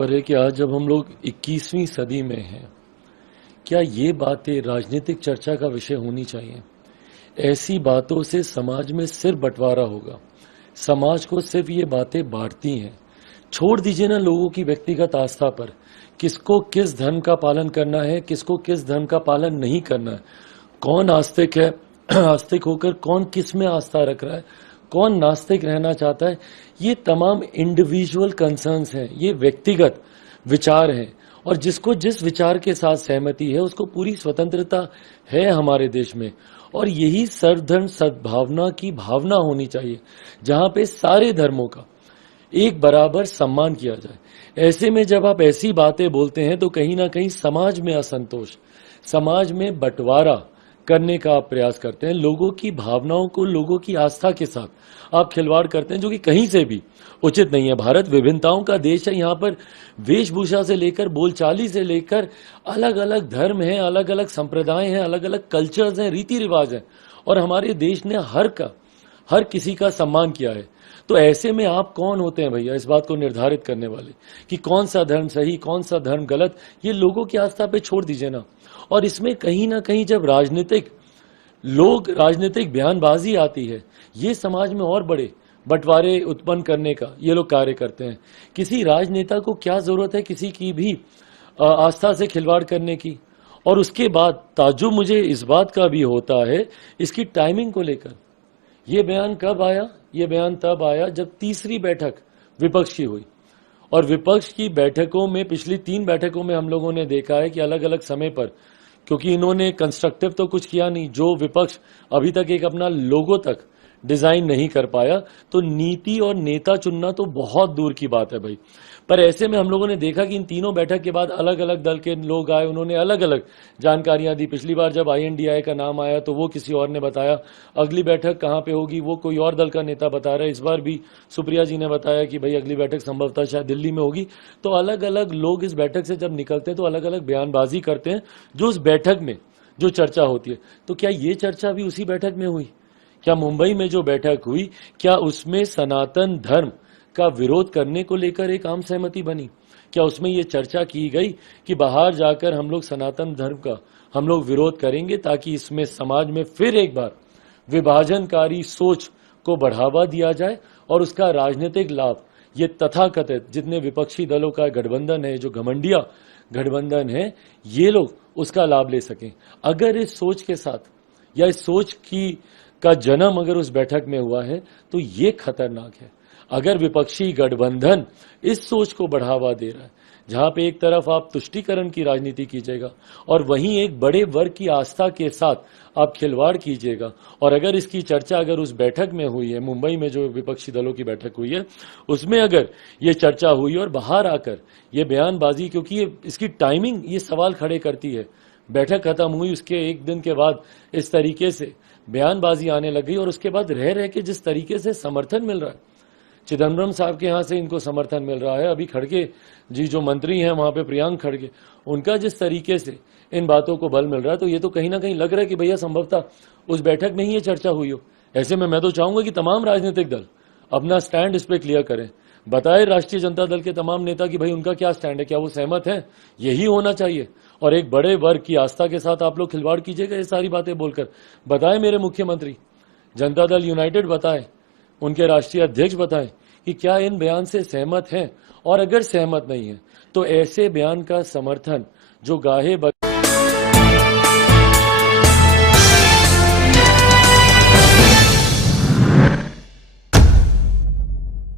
पर है कि आज जब हम लोग 21वीं सदी में हैं, क्या ये बातें राजनीतिक चर्चा का विषय होनी चाहिए? ऐसी बातों से समाज में सिर्फ बंटवारा होगा। समाज को सिर्फ ये बातें बांटती हैं। छोड़ दीजिए ना लोगों की व्यक्तिगत आस्था पर, किसको किस धर्म का पालन करना है, किसको किस धर्म का पालन नहीं करना है, कौन आस्तिक है, आस्तिक होकर कौन किस में आस्था रख रहा है, कौन नास्तिक रहना चाहता है, ये तमाम इंडिविजुअल कंसर्न्स हैं, ये व्यक्तिगत विचार हैं। और जिसको जिस विचार के साथ सहमति है उसको पूरी स्वतंत्रता है हमारे देश में। और यही सर्वधर्म सद्भावना की भावना होनी चाहिए, जहां पे सारे धर्मों का एक बराबर सम्मान किया जाए। ऐसे में जब आप ऐसी बातें बोलते हैं तो कहीं ना कहीं समाज में असंतोष, समाज में बंटवारा करने का आप प्रयास करते हैं। लोगों की भावनाओं को, लोगों की आस्था के साथ आप खिलवाड़ करते हैं, जो कि कहीं से भी उचित नहीं है। भारत विभिन्नताओं का देश है। यहाँ पर वेशभूषा से लेकर बोलचाली से लेकर अलग अलग धर्म हैं, अलग अलग संप्रदाय हैं, अलग अलग कल्चर्स हैं, रीति रिवाज हैं, और हमारे देश ने हर किसी का सम्मान किया है। तो ऐसे में आप कौन होते हैं भैया इस बात को निर्धारित करने वाले कि कौन सा धर्म सही, कौन सा धर्म गलत? ये लोगों की आस्था पे छोड़ दीजिए ना। और इसमें कहीं ना कहीं जब राजनीतिक बयानबाजी आती है, ये समाज में और बड़े बंटवारे उत्पन्न करने का ये लोग कार्य करते हैं। किसी राजनेता को क्या जरूरत है किसी की भी आस्था से खिलवाड़ करने की? और उसके बाद ताज्जुब मुझे इस बात का भी होता है इसकी टाइमिंग को लेकर। ये बयान कब आया? ये बयान तब आया जब तीसरी बैठक विपक्ष की हुई। और विपक्ष की बैठकों में, पिछली 3 बैठकों में हम लोगों ने देखा है कि अलग अलग समय पर, क्योंकि इन्होंने कंस्ट्रक्टिव तो कुछ किया नहीं, जो विपक्ष अभी तक एक अपना लोगो तक डिजाइन नहीं कर पाया, तो नीति और नेता चुनना तो बहुत दूर की बात है भाई। पर ऐसे में हम लोगों ने देखा कि इन तीनों बैठक के बाद अलग अलग दल के लोग आए, उन्होंने अलग अलग जानकारियां दी। पिछली बार जब INDI का नाम आया तो वो किसी और ने बताया, अगली बैठक कहाँ पे होगी वो कोई और दल का नेता बता रहा है। इस बार भी सुप्रिया जी ने बताया कि भाई अगली बैठक संभवतः शायद दिल्ली में होगी। तो अलग अलग लोग इस बैठक से जब निकलते हैं तो अलग अलग बयानबाजी करते हैं जो उस बैठक में जो चर्चा होती है। तो क्या ये चर्चा भी उसी बैठक में हुई? क्या मुंबई में जो बैठक हुई, क्या उसमें सनातन धर्म का विरोध करने को लेकर एक आम सहमति बनी? क्या उसमें ये चर्चा की गई कि बाहर जाकर हम लोग सनातन धर्म का हम लोग विरोध करेंगे ताकि इसमें समाज में फिर एक बार विभाजनकारी सोच को बढ़ावा दिया जाए और उसका राजनीतिक लाभ ये तथाकथित जितने विपक्षी दलों का गठबंधन है, जो घमंडिया गठबंधन है, ये लोग उसका लाभ ले सकें? अगर इस सोच के साथ या इस सोच का जन्म अगर उस बैठक में हुआ है तो ये खतरनाक है। अगर विपक्षी गठबंधन इस सोच को बढ़ावा दे रहा है, जहां पे एक तरफ आप तुष्टीकरण की राजनीति कीजिएगा और वहीं एक बड़े वर्ग की आस्था के साथ आप खिलवाड़ कीजिएगा, और अगर इसकी चर्चा अगर उस बैठक में हुई है, मुंबई में जो विपक्षी दलों की बैठक हुई है उसमें अगर ये चर्चा हुई और बाहर आकर ये बयानबाजी, क्योंकि ये इसकी टाइमिंग ये सवाल खड़े करती है। बैठक खत्म हुई, उसके एक दिन के बाद इस तरीके से बयानबाजी आने लग गई, और उसके बाद रह रह के जिस तरीके से समर्थन मिल रहा है, चिदम्बरम साहब के यहाँ से इनको समर्थन मिल रहा है, अभी खड़गे जी जो मंत्री हैं वहां पे प्रियांक खड़गे, उनका जिस तरीके से इन बातों को बल मिल रहा है, तो ये तो कहीं ना कहीं लग रहा है कि भैया संभवतः उस बैठक में ही ये चर्चा हुई हो। ऐसे में मैं तो चाहूंगा कि तमाम राजनीतिक दल अपना स्टैंड इस पर क्लियर करें, बताए राष्ट्रीय जनता दल के तमाम नेता कि भाई उनका क्या स्टैंड है, क्या वो सहमत है, यही होना चाहिए। और एक बड़े वर्ग की आस्था के साथ आप लोग खिलवाड़ कीजिएगा ये सारी बातें बोलकर। बताएं मेरे मुख्यमंत्री, जनता दल यूनाइटेड बताएं, उनके राष्ट्रीय अध्यक्ष बताएं कि क्या इन बयान से सहमत हैं, और अगर सहमत नहीं है तो ऐसे बयान का समर्थन जो गाहे